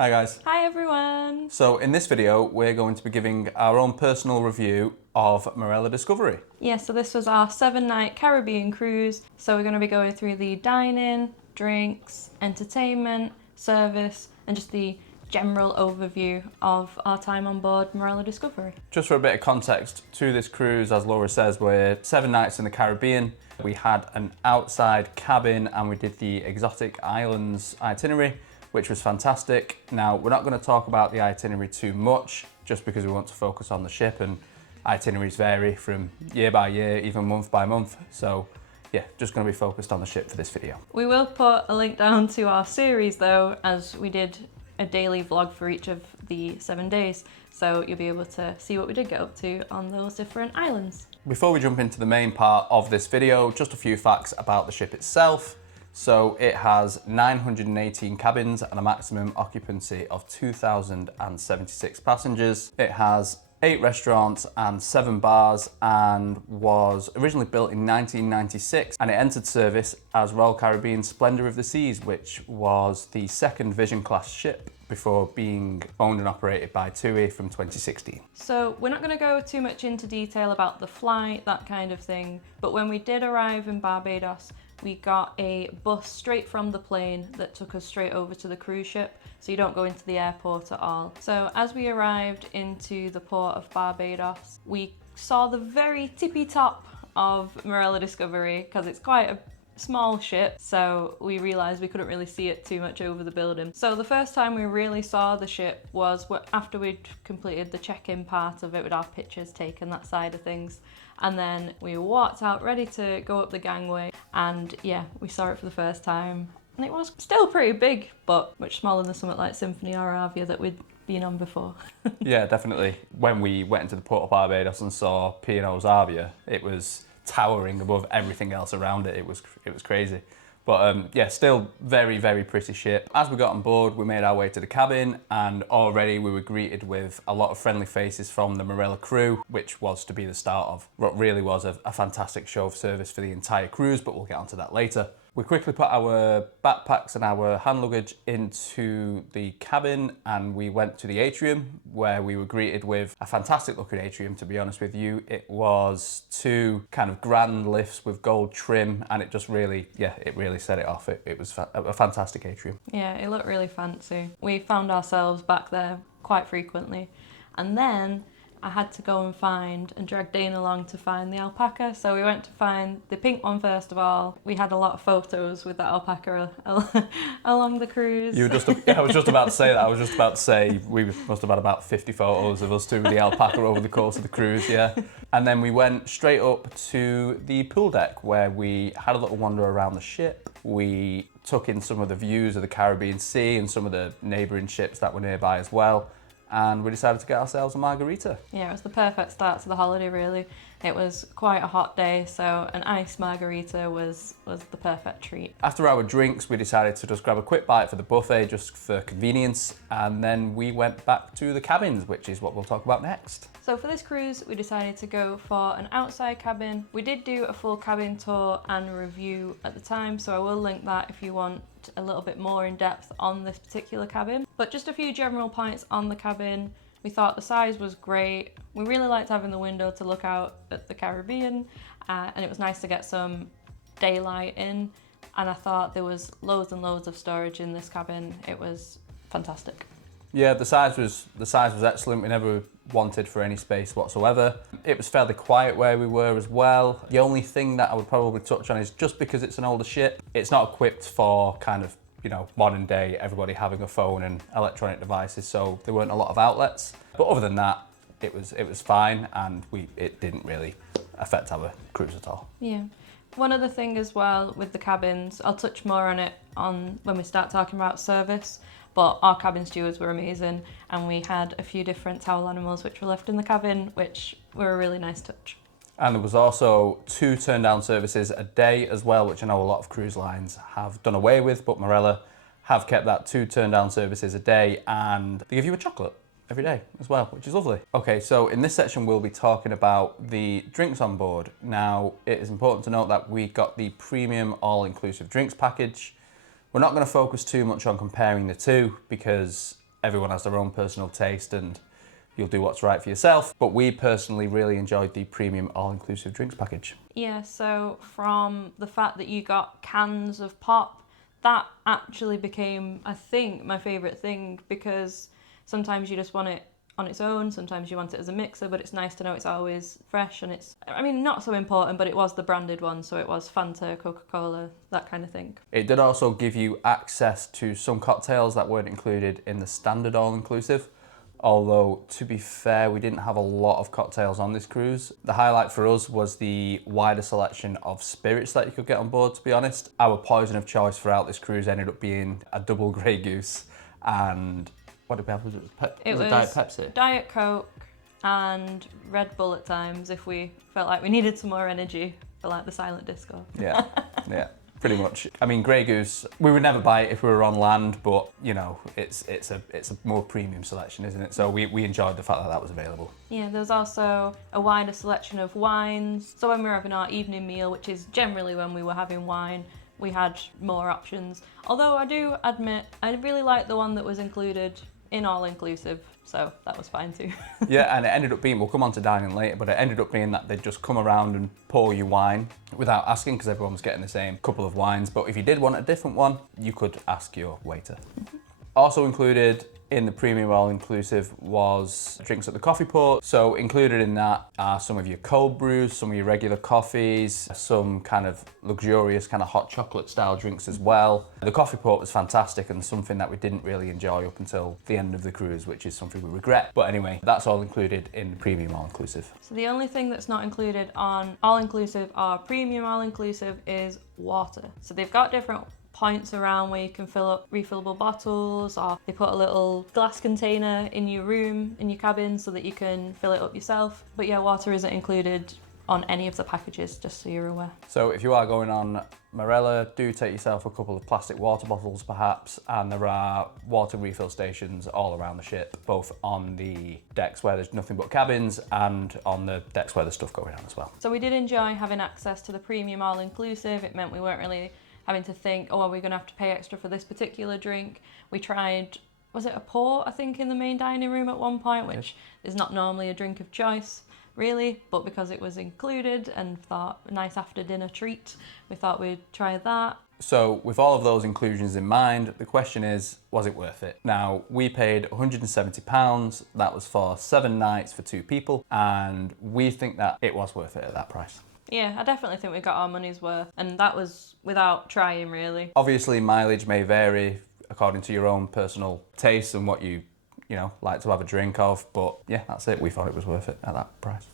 Hi guys. Hi everyone. So in this video, we're going to be giving our own personal review of Marella Discovery. Yeah, so this was our 7-night Caribbean cruise. So we're going to be going through the dining, drinks, entertainment, service, and just the general overview of our time on board Marella Discovery. Just for a bit of context to this cruise, as Laura says, we're 7 nights in the Caribbean. We had an outside cabin and we did the exotic islands itinerary, which was fantastic. Now, we're not going to talk about the itinerary too much, just because we want to focus on the ship, and itineraries vary from year by year, even month by month. So yeah, just going to be focused on the ship for this video. We will put a link down to our series though, as we did a daily vlog for each of the 7 days. So you'll be able to see what we did get up to on those different islands. Before we jump into the main part of this video, just a few facts about the ship itself. So it has 918 cabins and a maximum occupancy of 2,076 passengers. It has 8 restaurants and 7 bars and was originally built in 1996, and it entered service as Royal Caribbean Splendor of the Seas, which was the second Vision class ship before being owned and operated by TUI from 2016. So we're not going to go too much into detail about the flight, that kind of thing, but when we did arrive in Barbados, we got a bus straight from the plane that took us straight over to the cruise ship, so you don't go into the airport at all. So as we arrived into the port of Barbados, we saw the very tippy top of Marella Discovery, because it's quite a small ship, so we realised we couldn't really see it too much over the building. So the first time we really saw the ship was after we'd completed the check-in part of it with our pictures taken, that side of things. And then we walked out ready to go up the gangway, and yeah, we saw it for the first time. And it was still pretty big, but much smaller than something like Symphony or Avia that we'd been on before. Yeah, definitely. When we went into the port of Barbados and saw P&O's Avia, it was towering above everything else around it. It was crazy. But yeah, still very, very pretty ship. As we got on board, we made our way to the cabin, and already we were greeted with a lot of friendly faces from the Marella crew, which was to be the start of what really was a fantastic show of service for the entire cruise, but we'll get onto that later. We quickly put our backpacks and our hand luggage into the cabin, and we went to the atrium, where we were greeted with a fantastic looking atrium, to be honest with you. It was 2 kind of grand lifts with gold trim, and it just really, yeah, it really set it off. It was a fantastic atrium. Yeah, it looked really fancy. We found ourselves back there quite frequently. And then I had to go and drag Dane along to find the alpaca. So we went to find the pink one first of all. We had a lot of photos with that alpaca along the cruise. I was just about to say that. I was just about to say we must have had about 50 photos of us 2 with the alpaca over the course of the cruise, yeah. And then we went straight up to the pool deck, where we had a little wander around the ship. We took in some of the views of the Caribbean Sea and some of the neighbouring ships that were nearby as well. And we decided to get ourselves a margarita. Yeah, it was the perfect start to the holiday, really. It was quite a hot day, so an iced margarita was the perfect treat. After our drinks, we decided to just grab a quick bite for the buffet, just for convenience, and then we went back to the cabins, which is what we'll talk about next. So for this cruise, we decided to go for an outside cabin. We did do a full cabin tour and review at the time, so I will link that if you want a little bit more in depth on this particular cabin. But just a few general points on the cabin. We thought the size was great. We really liked having the window to look out at the Caribbean, and it was nice to get some daylight in. And I thought there was loads and loads of storage in this cabin. It was fantastic. Yeah, the size was excellent. We never wanted for any space whatsoever. It was fairly quiet where we were as well. The only thing that I would probably touch on is just because it's an older ship, it's not equipped for kind of, you know, modern day everybody having a phone and electronic devices, so there weren't a lot of outlets. But other than that, it was fine, and it didn't really affect our cruise at all. Yeah. One other thing as well with the cabins, I'll touch more on it when we start talking about service, but our cabin stewards were amazing, and we had a few different towel animals which were left in the cabin, which were a really nice touch. And there was also 2 turn down services a day as well, which I know a lot of cruise lines have done away with, but Marella have kept that 2 turn down services a day, and they give you a chocolate every day as well, which is lovely. Okay, so in this section we'll be talking about the drinks on board. Now, it is important to note that we got the premium all-inclusive drinks package. We're not going to focus too much on comparing the two because everyone has their own personal taste and you'll do what's right for yourself. But we personally really enjoyed the premium all-inclusive drinks package. Yeah, so from the fact that you got cans of pop, that actually became, I think, my favourite thing, because sometimes you just want it on its own, sometimes you want it as a mixer, but it's nice to know it's always fresh, and it's, I mean, not so important, but it was the branded one, so it was Fanta, Coca-Cola, that kind of thing. It did also give you access to some cocktails that weren't included in the standard all-inclusive, although to be fair, we didn't have a lot of cocktails on this cruise. The highlight for us was the wider selection of spirits that you could get on board, to be honest. Our poison of choice throughout this cruise ended up being a double Grey Goose and what did we have? Was it Diet Pepsi? Diet Coke and Red Bull at times if we felt like we needed some more energy for like the silent disco. Yeah, yeah, pretty much. I mean, Grey Goose, we would never buy it if we were on land, but you know, it's a more premium selection, isn't it? So we enjoyed the fact that that was available. Yeah, there's also a wider selection of wines. So when we were having our evening meal, which is generally when we were having wine, we had more options. Although I do admit, I really liked the one that was included in all-inclusive, so that was fine too. Yeah, and it ended up being, we'll come on to dining later, but it ended up being that they'd just come around and pour you wine without asking, because everyone was getting the same couple of wines. But if you did want a different one, you could ask your waiter. Also included in the premium all-inclusive was drinks at the coffee port. So included in that are some of your cold brews, some of your regular coffees, some kind of luxurious kind of hot chocolate style drinks as well. The coffee port was fantastic and something that we didn't really enjoy up until the end of the cruise, which is something we regret. But anyway, that's all included in the premium all-inclusive. So the only thing that's not included on all-inclusive or premium all-inclusive is water. So they've got different points around where you can fill up refillable bottles, or they put a little glass container in your room, in your cabin, so that you can fill it up yourself. But yeah, water isn't included on any of the packages, just so you're aware. So if you are going on Marella, do take yourself a couple of plastic water bottles perhaps, and there are water refill stations all around the ship, both on the decks where there's nothing but cabins and on the decks where there's stuff going on as well. So we did enjoy having access to the premium all-inclusive. It meant we weren't really having to think, oh, are we going to have to pay extra for this particular drink? We tried, was it a port, I think, in the main dining room at one point, which is not normally a drink of choice, really, but because it was included and thought a nice after dinner treat, we thought we'd try that. So with all of those inclusions in mind, the question is, was it worth it? Now, we paid £170, that was for 7 nights for 2 people, and we think that it was worth it at that price. Yeah, I definitely think we got our money's worth, and that was without trying, really. Obviously, mileage may vary according to your own personal taste and what you like to have a drink of, but yeah, that's it. We thought it was worth it at that price.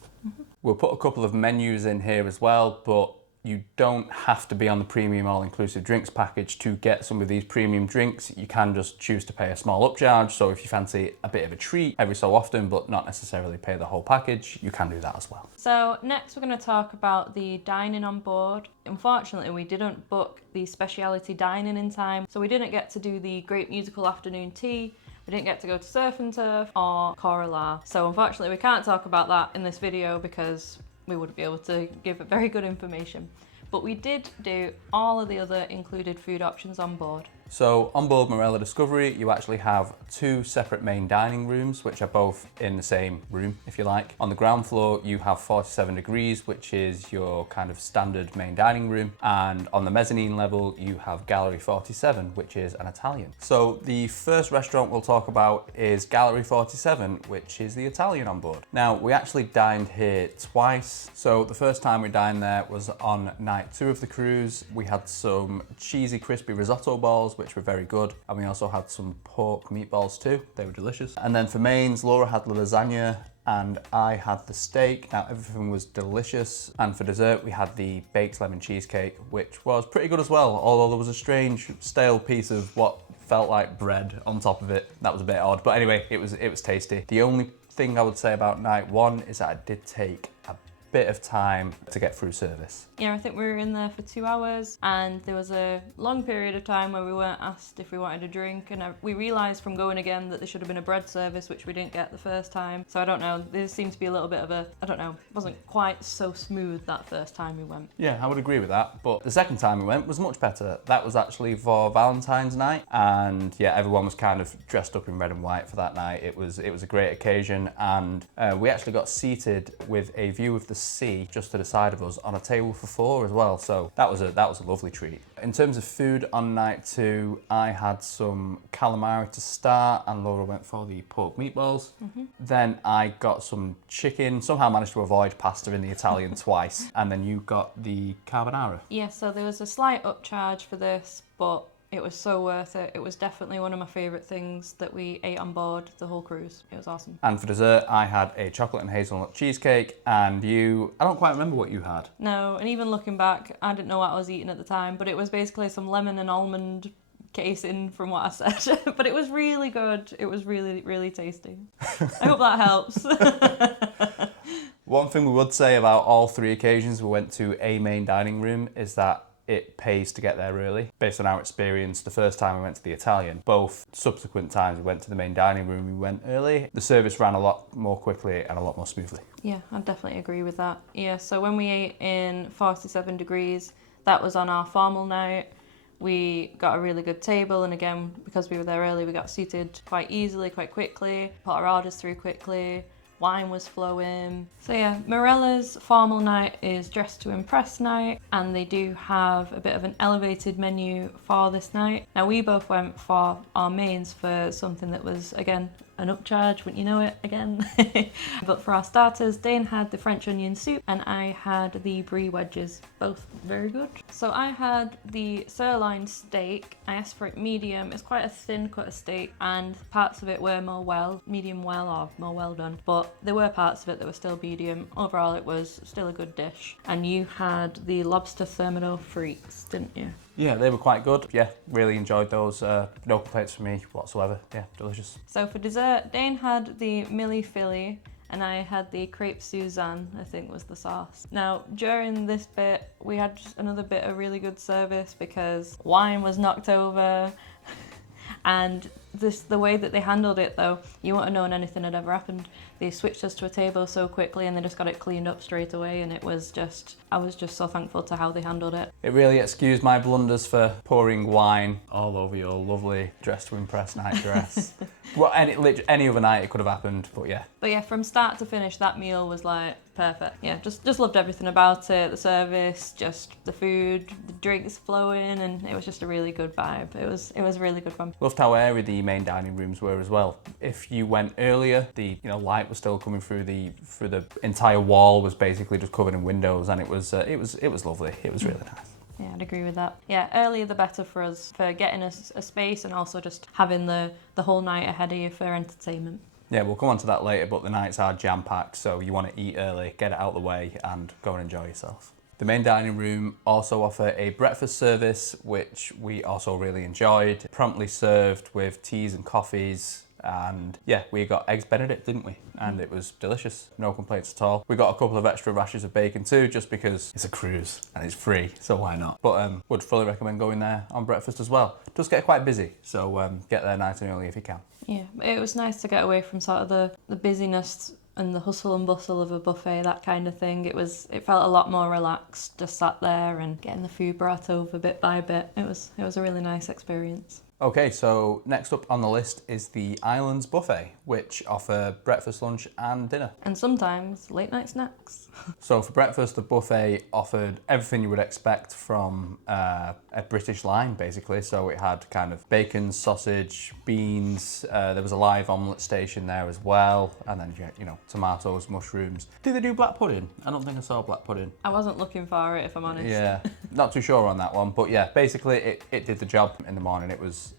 We'll put a couple of menus in here as well, but you don't have to be on the premium all-inclusive drinks package to get some of these premium drinks. You can just choose to pay a small upcharge. So if you fancy a bit of a treat every so often, but not necessarily pay the whole package, you can do that as well. So next we're going to talk about the dining on board. Unfortunately, we didn't book the speciality dining in time, so we didn't get to do the great musical afternoon tea. We didn't get to go to Surf and Turf or Kora. So unfortunately, we can't talk about that in this video because we wouldn't be able to give very good information. But we did do all of the other included food options on board. So on board Marella Discovery, you actually have 2 separate main dining rooms, which are both in the same room, if you like. On the ground floor, you have 47 degrees, which is your kind of standard main dining room. And on the mezzanine level, you have Gallery 47, which is an Italian. So the first restaurant we'll talk about is Gallery 47, which is the Italian on board. Now, we actually dined here twice. So the first time we dined there was on night 2 of the cruise. We had some cheesy, crispy risotto balls, which were very good. And we also had some pork meatballs too. They were delicious. And then for mains, Laura had the lasagna and I had the steak. Now everything was delicious. And for dessert, we had the baked lemon cheesecake, which was pretty good as well. Although there was a strange stale piece of what felt like bread on top of it. That was a bit odd, but anyway, it was tasty. The only thing I would say about night 1 is that I did take a bit of time to get through service. Yeah, I think we were in there for 2 hours, and there was a long period of time where we weren't asked if we wanted a drink, and we realised from going again that there should have been a bread service, which we didn't get the first time. So I don't know, there seemed to be a little bit of a, I don't know, it wasn't quite so smooth that first time we went. Yeah, I would agree with that, but the second time we went was much better. That was actually for Valentine's night, and yeah, everyone was kind of dressed up in red and white for that night. It was a great occasion, and we actually got seated with a view of the sea just to the side of us on a table for 4 as well, so that was a lovely treat. In terms of food on night 2, I had some calamari to start, and Laura went for the pork meatballs. Then I got some chicken, somehow managed to avoid pasta in the Italian twice, and then you got the carbonara. Yeah, so there was a slight upcharge for this, but it was so worth it. It was definitely one of my favourite things that we ate on board the whole cruise. It was awesome. And for dessert, I had a chocolate and hazelnut cheesecake, and I don't quite remember what you had. No, and even looking back, I didn't know what I was eating at the time, but it was basically some lemon and almond casing from what I said. But it was really good. It was really, really tasty. I hope that helps. One thing we would say about all 3 occasions we went to a main dining room is that it pays to get there early. Based on our experience, the first time we went to the Italian, both subsequent times we went to the main dining room, we went early. The service ran a lot more quickly and a lot more smoothly. Yeah, I definitely agree with that. Yeah, so when we ate in 47 degrees, that was on our formal night. We got a really good table, and again, because we were there early, we got seated quite easily, quite quickly, put our orders through quickly. Wine was flowing. So yeah, Marella's formal night is dress to impress night, and they do have a bit of an elevated menu for this night. Now we both went for our mains for something that was, again, an upcharge, wouldn't you know it, again. But for our starters, Dane had the French onion soup and I had the brie wedges, both very good. So I had the sirloin steak. I asked for it medium. It's quite a thin cut of steak, and parts of it were medium well, or more well done, but there were parts of it that were still medium. Overall, it was still a good dish. And you had the lobster thermidor frites, didn't you? Yeah, they were quite good. Yeah, really enjoyed those. No complaints from me whatsoever. Yeah, delicious. So for dessert, Dane had the Millie Philly and I had the crepe Suzanne, I think was the sauce. Now, during this bit, we had just another bit of really good service because wine was knocked over. And the way that they handled it, though, you wouldn't have known anything had ever happened. They switched us to a table so quickly and they just got it cleaned up straight away, and I was just so thankful to how they handled it. It really excused my blunders for pouring wine all over your lovely dress to impress night dress. Well, any other night it could have happened, but yeah. But yeah, from start to finish, that meal was like perfect. Yeah, just loved everything about it. The service, just the food, the drinks flowing, and it was just a really good vibe. It was really good fun. Loved how airy the main dining rooms were as well. If you went earlier, the light was still coming through the entire wall, was basically just covered in windows, and it was lovely. It was really nice. Yeah, I'd agree with that. Yeah, earlier the better for us, for getting us a space and also just having the whole night ahead of you for entertainment. Yeah, we'll come on to that later, but the nights are jam-packed, so you want to eat early, get it out of the way, and go and enjoy yourself. The main dining room also offer a breakfast service, which we also really enjoyed. Promptly served with teas and coffees. And yeah, we got eggs Benedict, didn't we? And it was delicious. No complaints at all. We got a couple of extra rashers of bacon too, just because it's a cruise and it's free, so why not? But would fully recommend going there on breakfast as well. It does get quite busy, so get there nice and early if you can. Yeah, it was nice to get away from sort of the busyness and the hustle and bustle of a buffet, that kind of thing. It felt a lot more relaxed, just sat there and getting the food brought over bit by bit. It was a really nice experience. Okay, so next up on the list is the Islands Buffet, which offer breakfast, lunch and dinner. And sometimes late night snacks. So for breakfast, the buffet offered everything you would expect from a British line, basically. So it had kind of bacon, sausage, beans, there was a live omelette station there as well, and then, tomatoes, mushrooms. Did they do black pudding? I don't think I saw black pudding. I wasn't looking for it, if I'm honest. Yeah, not too sure on that one, but yeah, basically it did the job in the morning. It was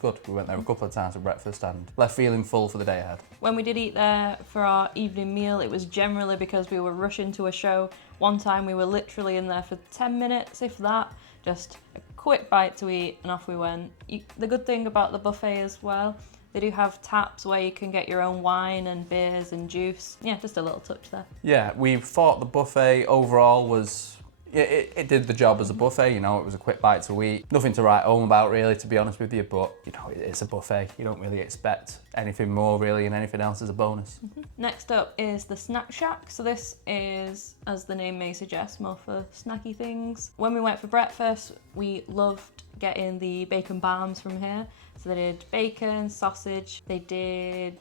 good. We went there a couple of times for breakfast and left feeling full for the day ahead. When we did eat there for our evening meal, it was generally because we were rushing to a show. One time we were literally in there for 10 minutes, if that, just a quick bite to eat and off we went. The good thing about the buffet as well, They do have taps where you can get your own wine and beers and juice. Yeah, just a little touch there. Yeah, we thought the buffet overall was, it did the job as a buffet, you know, it was a quick bite to eat. Nothing to write home about really, to be honest with you, but you know, it's a buffet. You don't really expect anything more really, and anything else is a bonus. Next up is the Snack Shack. So this is, as the name may suggest, more for snacky things. When we went for breakfast, we loved getting the bacon bars from here. So they did bacon, sausage, they did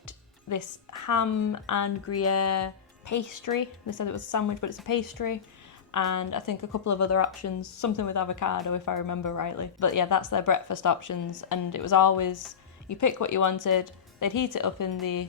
this ham and Gruyere pastry. They said it was a sandwich, but it's a pastry. And I think a couple of other options, something with avocado if I remember rightly. But yeah, that's their breakfast options, and it was always, you pick what you wanted, they'd heat it up in the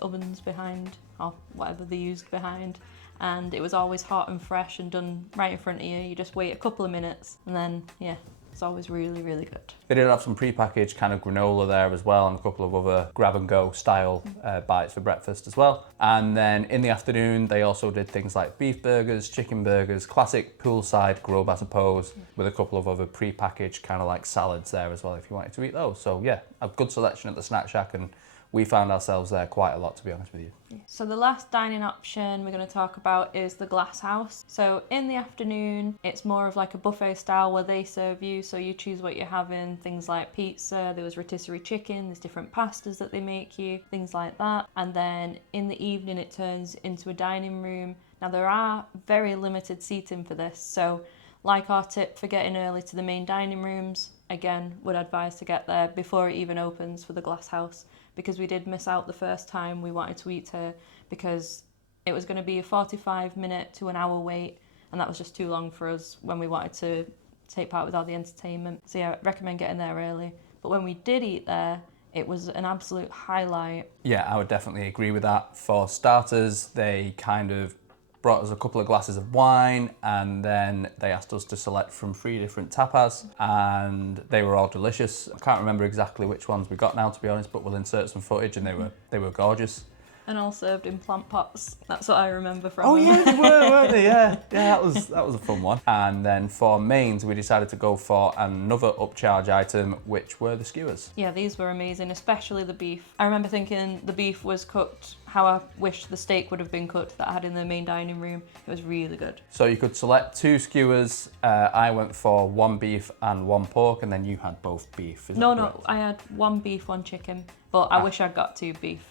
ovens behind, or whatever they used behind, and it was always hot and fresh and done right in front of you. You just wait a couple of minutes, and then yeah, it's always really, really good. They did have some pre-packaged kind of granola there as well, and a couple of other grab-and-go style bites for breakfast as well. And then in the afternoon, they also did things like beef burgers, chicken burgers, classic poolside grub, I suppose, with a couple of other pre-packaged kind of like salads there as well if you wanted to eat those. So yeah, a good selection at the Snack Shack, and we found ourselves there quite a lot, to be honest with you. So the last dining option we're going to talk about is the Glass House. So in the afternoon, it's more of like a buffet style where they serve you, so you choose what you're having, things like pizza, there was rotisserie chicken, there's different pastas that they make you, things like that. And then in the evening it turns into a dining room. Now there are very limited seating for this, so like our tip for getting early to the main dining rooms, again, would advise to get there before it even opens for the Glass House, because we did miss out the first time we wanted to eat here because it was going to be a 45-minute to an hour wait, and that was just too long for us when we wanted to take part with all the entertainment. So yeah, I recommend getting there early. But when we did eat there, it was an absolute highlight. Yeah, I would definitely agree with that. For starters, they kind of brought us a couple of glasses of wine, and then they asked us to select from 3 different tapas, and they were all delicious. I can't remember exactly which ones we got now, to be honest, but we'll insert some footage, and they were gorgeous. And all served in plant pots. That's what I remember from Oh them. yeah, they were, weren't they? Yeah, that was a fun one. And then for mains, we decided to go for another upcharge item, which were the skewers. Yeah, these were amazing, especially the beef. I remember thinking the beef was cooked how I wish the steak would have been cooked that I had in the main dining room. It was really good. So you could select 2 skewers. I went for 1 beef and 1 pork, and then you had both beef. No, I had 1 beef, 1 chicken, but I wish I'd got 2 beef.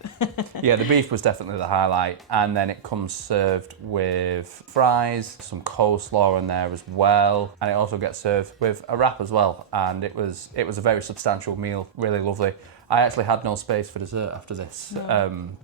Yeah, the beef was definitely the highlight, and then it comes served with fries, some coleslaw in there as well, and it also gets served with a wrap as well. And it was a very substantial meal, really lovely. I actually had no space for dessert after this,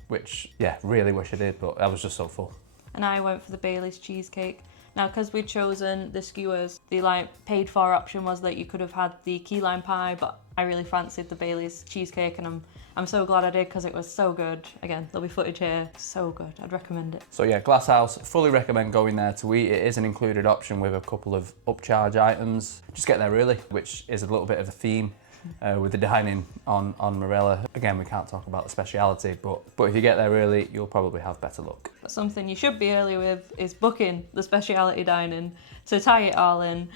which, yeah, really wish I did, but I was just so full. And I went for the Bailey's cheesecake. Now, because we'd chosen the skewers, the paid for option was that you could have had the key lime pie, but I really fancied the Bailey's cheesecake, and I'm so glad I did because it was so good. Again, there'll be footage here. So good. I'd recommend it. So yeah, Glass House, fully recommend going there to eat. It is an included option with a couple of upcharge items. Just get there early, which is a little bit of a theme. With the dining on Marella. Again, we can't talk about the speciality, but if you get there early, you'll probably have better luck. But something you should be early with is booking the speciality dining to tie it all in.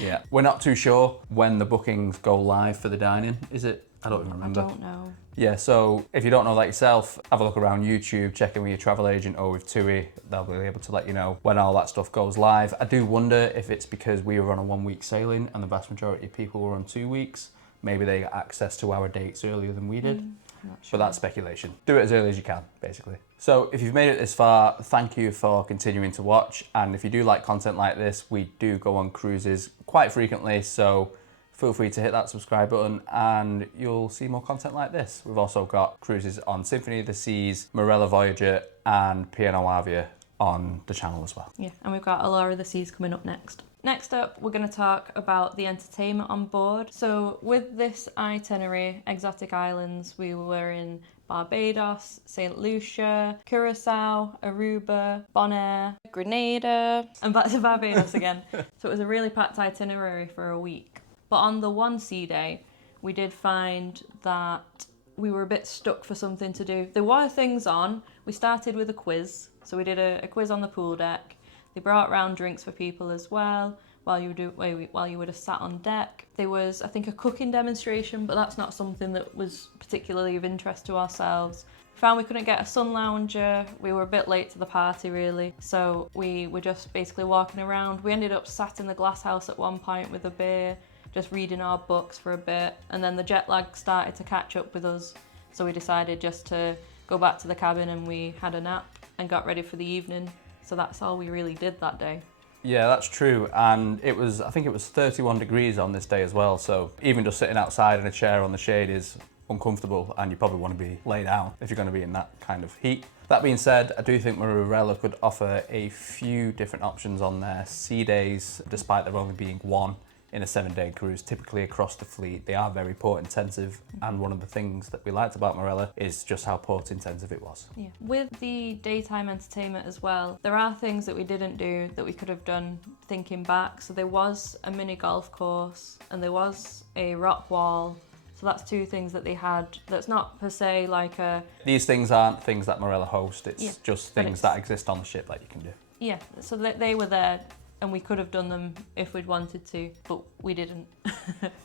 Yeah, we're not too sure when the bookings go live for the dining, is it? I don't even remember. I don't know. Yeah, so if you don't know that yourself, have a look around YouTube, check in with your travel agent or with TUI. They'll be able to let you know when all that stuff goes live. I do wonder if it's because we were on a 1-week sailing and the vast majority of people were on 2 weeks. Maybe they got access to our dates earlier than we did. I'm not sure. But that's speculation. Do it as early as you can, basically. So if you've made it this far, thank you for continuing to watch. And if you do like content like this, we do go on cruises quite frequently. So feel free to hit that subscribe button and you'll see more content like this. We've also got cruises on Symphony of the Seas, Marella Voyager and P&O Avia on the channel as well. Yeah, and we've got Allure of the Seas coming up next. Next up, we're going to talk about the entertainment on board. So with this itinerary, exotic islands, we were in Barbados, St. Lucia, Curacao, Aruba, Bonaire, Grenada, and back to Barbados again. So it was a really packed itinerary for a week. But on the one sea day, we did find that we were a bit stuck for something to do. There were things on. We started with a quiz. So we did a quiz on the pool deck. They brought round drinks for people as well. while you would have sat on deck. There was, I think, a cooking demonstration, but that's not something that was particularly of interest to ourselves. We found we couldn't get a sun lounger. We were a bit late to the party, really, so we were just basically walking around. We ended up sat in the glass house at one point with a beer, just reading our books for a bit, and then the jet lag started to catch up with us, so we decided just to go back to the cabin, and we had a nap and got ready for the evening. So that's all we really did that day. Yeah, that's true. And I think it was 31 degrees on this day as well. So even just sitting outside in a chair on the shade is uncomfortable, and you probably want to be laid down if you're going to be in that kind of heat. That being said, I do think Marella could offer a few different options on their sea days, despite there only being one in a 7-day cruise. Typically across the fleet, they are very port intensive, and one of the things that we liked about Marella is just how port intensive it was. Yeah. With the daytime entertainment as well, there are things that we didn't do that we could have done thinking back. So there was a mini golf course and there was a rock wall. So that's two things that they had that's not per se like a... These things aren't things that Marella host, it's just things that exist on the ship that you can do. Yeah, so they were there and we could have done them if we'd wanted to, but we didn't.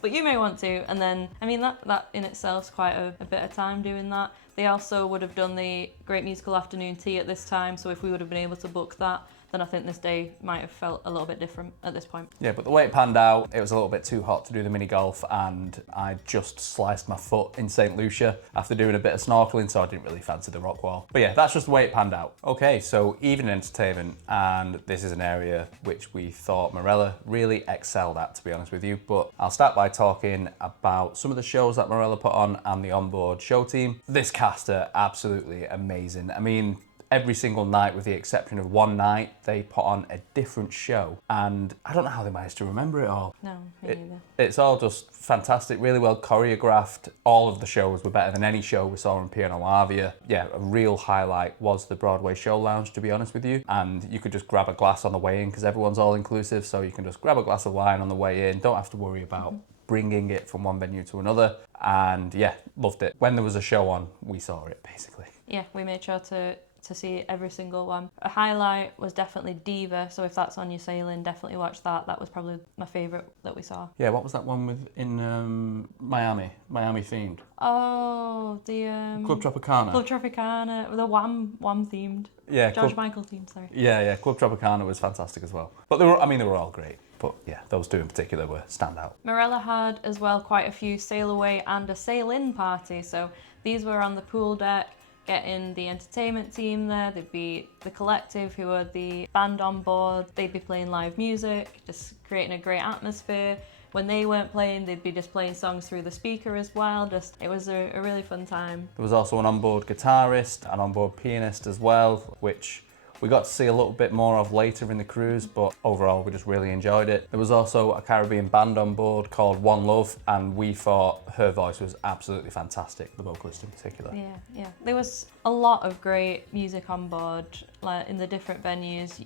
But you may want to, and then, I mean, that in itself is quite a bit of time doing that. They also would have done the Great Musical Afternoon Tea at this time, so if we would have been able to book that, then I think this day might have felt a little bit different at this point. Yeah, but the way it panned out, it was a little bit too hot to do the mini golf, and I just sliced my foot in St. Lucia after doing a bit of snorkeling, so I didn't really fancy the rock wall. But yeah, that's just the way it panned out. Okay, so evening entertainment, and this is an area which we thought Marella really excelled at, to be honest with you, but I'll start by talking about some of the shows that Marella put on and the onboard show team. This cast are absolutely amazing. I mean, every single night, with the exception of one night, they put on a different show, and I don't know how they managed to remember it all. No, me neither. It's all just fantastic, really well choreographed. All of the shows were better than any show we saw in Piano Avia. Yeah, a real highlight was the Broadway Show Lounge, to be honest with you, and you could just grab a glass on the way in because everyone's all inclusive, so you can just grab a glass of wine on the way in, don't have to worry about bringing it from one venue to another, and yeah, loved it. When there was a show on, we saw it, basically. Yeah, we made sure to see every single one. A highlight was definitely Diva, so if that's on your sailing, definitely watch that. That was probably my favourite that we saw. Yeah, what was that one with in Miami themed? Oh, the Club Tropicana. Club Tropicana, the Wham themed. Yeah, George Michael themed, sorry. Yeah, Club Tropicana was fantastic as well. But they were all great. But yeah, those two in particular were standout. Marella had as well quite a few sail away and a sail in party, so these were on the pool deck, getting the entertainment team there. There'd be the collective, who are the band on board. They'd be playing live music, just creating a great atmosphere. When they weren't playing, they'd be just playing songs through the speaker as well. It was a really fun time. There was also an onboard guitarist, an onboard pianist as well, which we got to see a little bit more of later in the cruise, but overall we just really enjoyed it. There was also a Caribbean band on board called One Love, and we thought her voice was absolutely fantastic, the vocalist in particular. Yeah. There was a lot of great music on board, like in the different venues,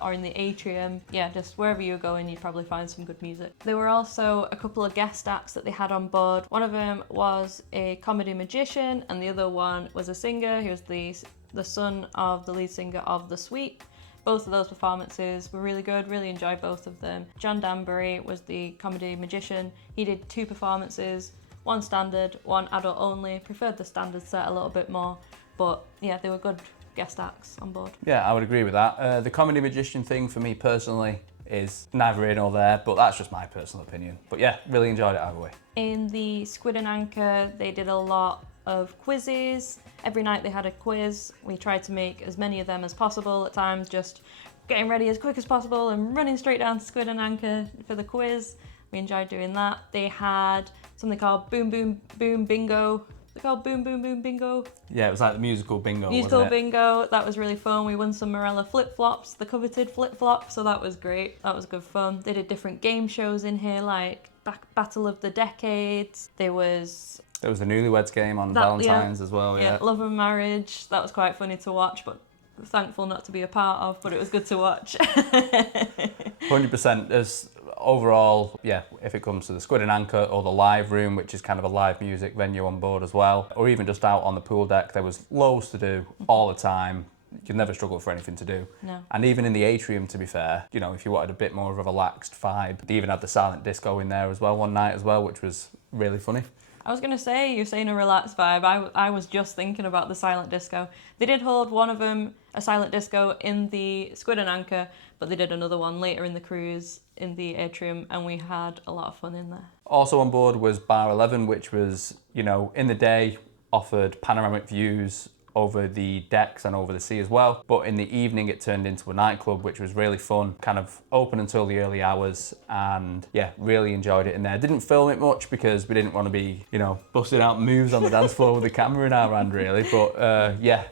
or in the atrium. Yeah, just wherever you're going, you'd probably find some good music. There were also a couple of guest acts that they had on board. One of them was a comedy magician, and the other one was a singer. He was the son of the lead singer of The Sweep. Both of those performances were really good, really enjoyed both of them. John Danbury was the comedy magician. He did 2 performances, one standard, one adult only. Preferred the standard set a little bit more, but yeah, they were good guest acts on board. Yeah, I would agree with that. The comedy magician thing for me personally is neither here nor there, but that's just my personal opinion. But yeah, really enjoyed it either way. In the Squid and Anchor, they did a lot of quizzes. Every night they had a quiz. We tried to make as many of them as possible. At times just getting ready as quick as possible and running straight down to Squid and Anchor for the quiz. We enjoyed doing that. They had something called Boom Boom Boom Bingo. They're called Boom Boom Boom Bingo. Yeah, it was like the musical bingo, Musical wasn't it? bingo. That was really fun. We won some Marella flip-flops, the coveted flip-flops, so that was great. That was good fun. They did different game shows in here, like Battle of the Decades. There was the Newlyweds game on Valentine's as well. Yeah, Love and Marriage. That was quite funny to watch, but thankful not to be a part of, but it was good to watch. 100%. As overall, yeah, if it comes to the Squid and Anchor or the live room, which is kind of a live music venue on board as well, or even just out on the pool deck, there was loads to do all the time. You'd never struggle for anything to do. No. And even in the atrium, to be fair, you know, if you wanted a bit more of a relaxed vibe, they even had the silent disco in there as well one night as well, which was really funny. I was going to say, you're saying a relaxed vibe. I was just thinking about the silent disco. They did hold one of them, a silent disco, in the Squid and Anchor, but they did another one later in the cruise in the atrium, and we had a lot of fun in there. Also on board was Bar 11, which was, you know, in the day offered panoramic views over the decks and over the sea as well. But in the evening, it turned into a nightclub, which was really fun, kind of open until the early hours. And yeah, really enjoyed it in there. Didn't film it much because we didn't want to be, you know, busting out moves on the dance floor with the camera in our hand, really. But yeah,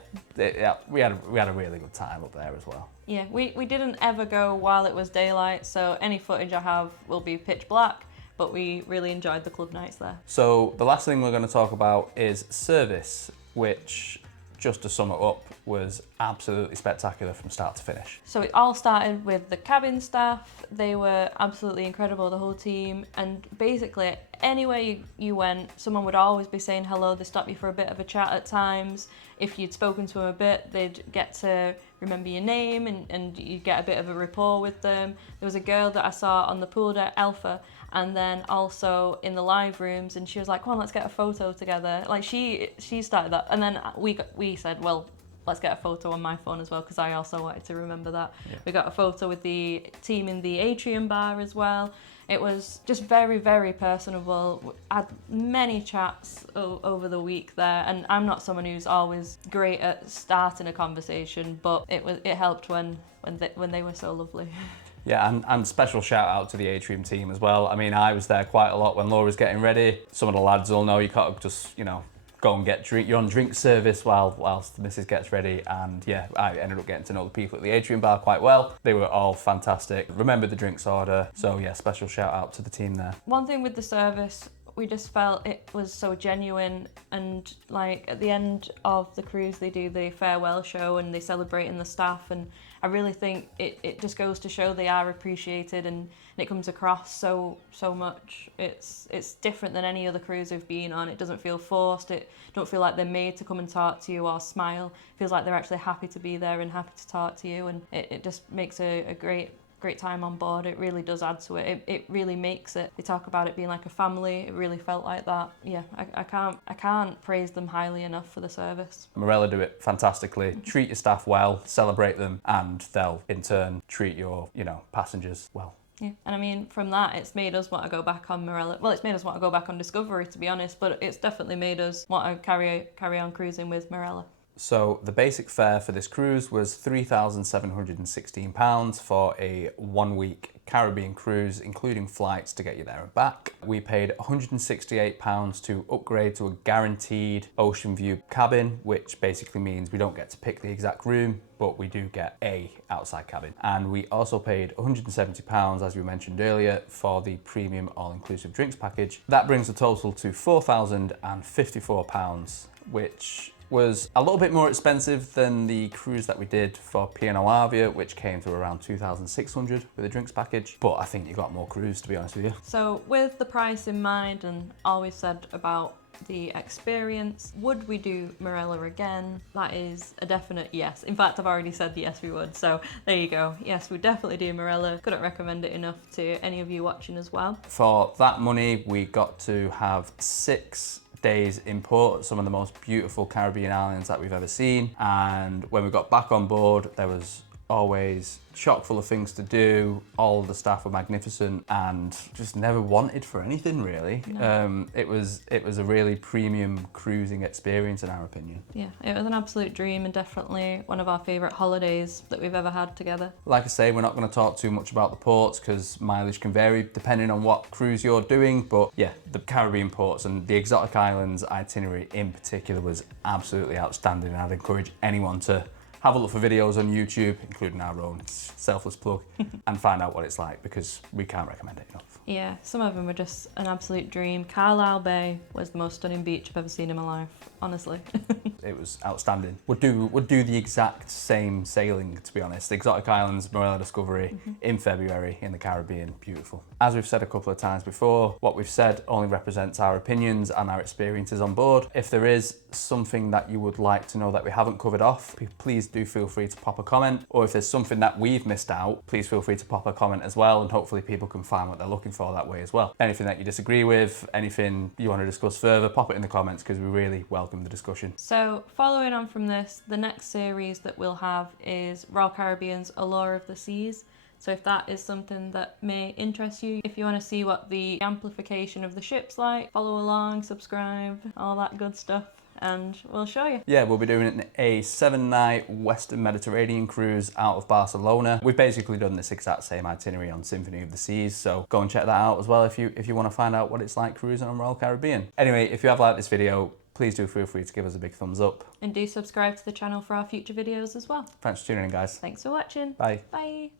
we had a really good time up there as well. Yeah, we didn't ever go while it was daylight, so any footage I have will be pitch black, but we really enjoyed the club nights there. So the last thing we're going to talk about is service, which, just to sum it up, was absolutely spectacular from start to finish. So it all started with the cabin staff. They were absolutely incredible, the whole team. And basically, anywhere you went, someone would always be saying hello. They stop you for a bit of a chat at times. If you'd spoken to them a bit, they'd get to remember your name and you'd get a bit of a rapport with them. There was a girl that I saw on the pool deck, Alpha, and then also in the live rooms, and she was like, come on, let's get a photo together. Like she started that, and then we said, well, let's get a photo on my phone as well, because I also wanted to remember that. Yeah. We got a photo with the team in the atrium bar as well. It was just very, very personable. I had many chats over the week there, and I'm not someone who's always great at starting a conversation, but it helped when they were so lovely. Yeah, and special shout out to the atrium team as well. I mean, I was there quite a lot when Laura's getting ready. Some of the lads will know you can't just, you know, go and get drink. You're on drink service whilst the missus gets ready. And yeah, I ended up getting to know the people at the atrium bar quite well. They were all fantastic. Remembered the drinks order. So yeah, special shout out to the team there. One thing with the service, we just felt it was so genuine, and like at the end of the cruise they do the farewell show and they celebrate in the staff, and I really think it just goes to show they are appreciated, and it comes across so much. It's different than any other cruise I've been on. It doesn't feel forced. It don't feel like they're made to come and talk to you or smile. It feels like they're actually happy to be there and happy to talk to you, and it just makes a great time on board. It really does add to it. It really makes it. They talk about it being like a family. It really felt like that. Yeah, I can't praise them highly enough for the service. Marella do it fantastically. Treat your staff well, celebrate them, and they'll in turn treat your, you know, passengers well. Yeah, and I mean, from that, it's made us want to go back on Marella. Well, it's made us want to go back on Discovery, to be honest, but it's definitely made us want to carry on cruising with Marella. So the basic fare for this cruise was £3,716 for a 1 week Caribbean cruise, including flights to get you there and back. We paid £168 to upgrade to a guaranteed ocean view cabin, which basically means we don't get to pick the exact room, but we do get a outside cabin. And we also paid £170, as we mentioned earlier, for the premium all-inclusive drinks package. That brings the total to £4,054, which was a little bit more expensive than the cruise that we did for P&O Avia, which came to around $2,600 with a drinks package. But I think you got more cruise, to be honest with you. So with the price in mind and all we said about the experience, would we do Marella again? That is a definite yes. In fact, I've already said yes we would, so there you go. Yes, we'd definitely do Marella. Couldn't recommend it enough to any of you watching as well. For that money, we got to have 6 days in port, some of the most beautiful Caribbean islands that we've ever seen. And when we got back on board, there was always chock full of things to do. All of the staff were magnificent and just never wanted for anything really. No. It was a really premium cruising experience in our opinion. Yeah, it was an absolute dream and definitely one of our favourite holidays that we've ever had together. Like I say, we're not going to talk too much about the ports because mileage can vary depending on what cruise you're doing, but yeah, the Caribbean ports and the exotic islands itinerary in particular was absolutely outstanding, and I'd encourage anyone to have a look for videos on YouTube, including our own, selfless plug, and find out what it's like because we can't recommend it enough. Yeah, some of them were just an absolute dream. Carlisle Bay was the most stunning beach I've ever seen in my life, honestly. it was outstanding. Would do the exact same sailing, to be honest. Exotic Islands, Marella Discovery in February in the Caribbean, beautiful. As we've said a couple of times before, what we've said only represents our opinions and our experiences on board. If there is something that you would like to know that we haven't covered off, please do feel free to pop a comment, or if there's something that we've missed out, please feel free to pop a comment as well, and hopefully people can find what they're looking for that way as well. Anything that you disagree with, anything you want to discuss further, pop it in the comments, because we really welcome the discussion. So following on from this, the next series that we'll have is Royal Caribbean's Allure of the Seas. So if that is something that may interest you, if you want to see what the amplification of the ship's like, follow along, subscribe, all that good stuff, and we'll show you. Yeah, we'll be doing a 7-night Western Mediterranean cruise out of Barcelona. We've basically done this exact same itinerary on Symphony of the Seas, so go and check that out as well if you want to find out what it's like cruising on Royal Caribbean. Anyway, if you have liked this video, please do feel free to give us a big thumbs up. And do subscribe to the channel for our future videos as well. Thanks for tuning in, guys. Thanks for watching. Bye. Bye.